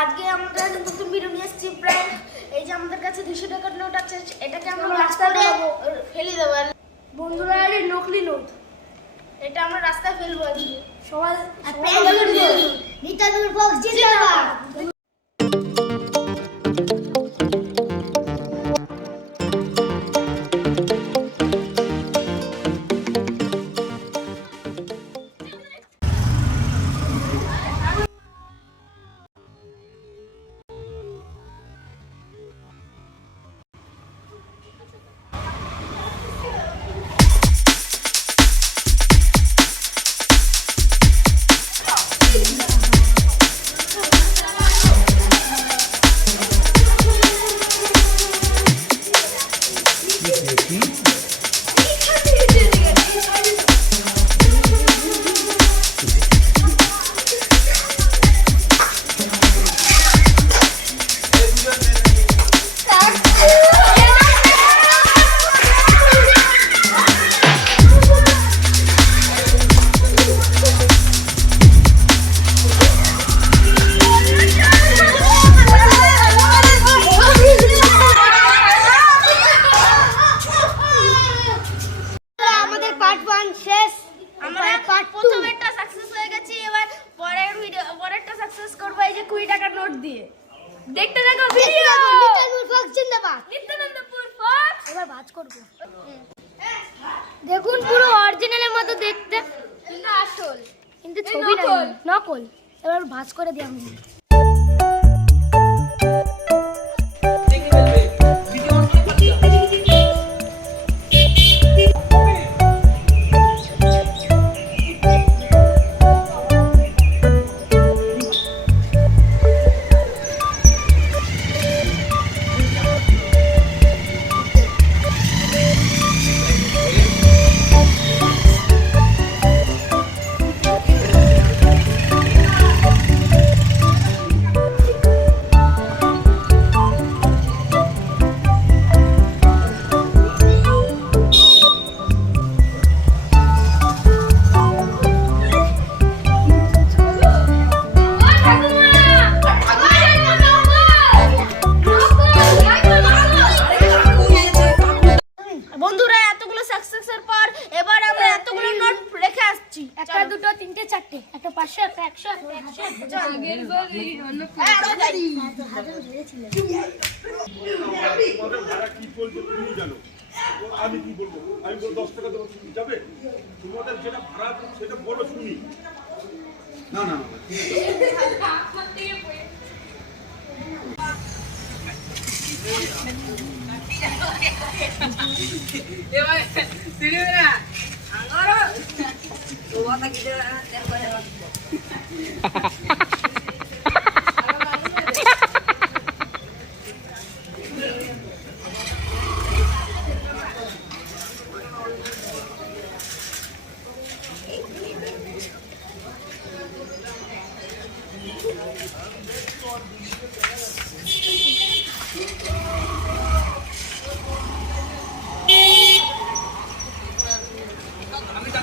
আজকে আমরা নতুন ভিডিও নিয়ে এসেছি প্রায় এই যে আমাদের কাছে দুশো টাকার নোট আছে এটাকে আমরা রাস্তায় ফেলে দেবো বন্ধুরা আরে নকলি নোট এটা আমরা রাস্তায় ফেলব আজকে। সবাই সাকসেস করব এই যে কুড়ি টাকার নোট দিয়ে। দেখতে থাকো ভিডিও নিত্যানন্দ ফক্স জিন্দাবাদ। নিত্যানন্দপুর ফক্স এবার বাজ করব। দেখুন পুরো অরিজিনালের মতো দেখতে। কিন্তু আসল। কিন্তু ছবি নকল। নকল। এবার ভাঁজ করে দিই আমি। তিনটে চারটে। একটা পাঁচশো একটা একশো আমি কি বলব আমি বলব দশ টাকা দেবো তুমি যাবে তোমাদের যেটা ভাড়া সেটা বলো শুনি না না না,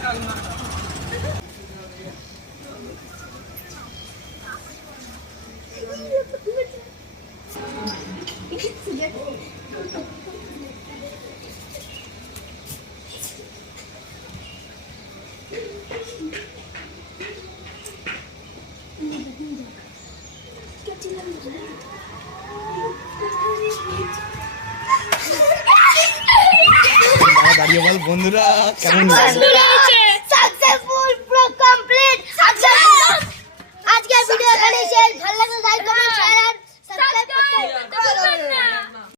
Gracias. দাঁড়িয়ে বল বন্ধুরা কেমন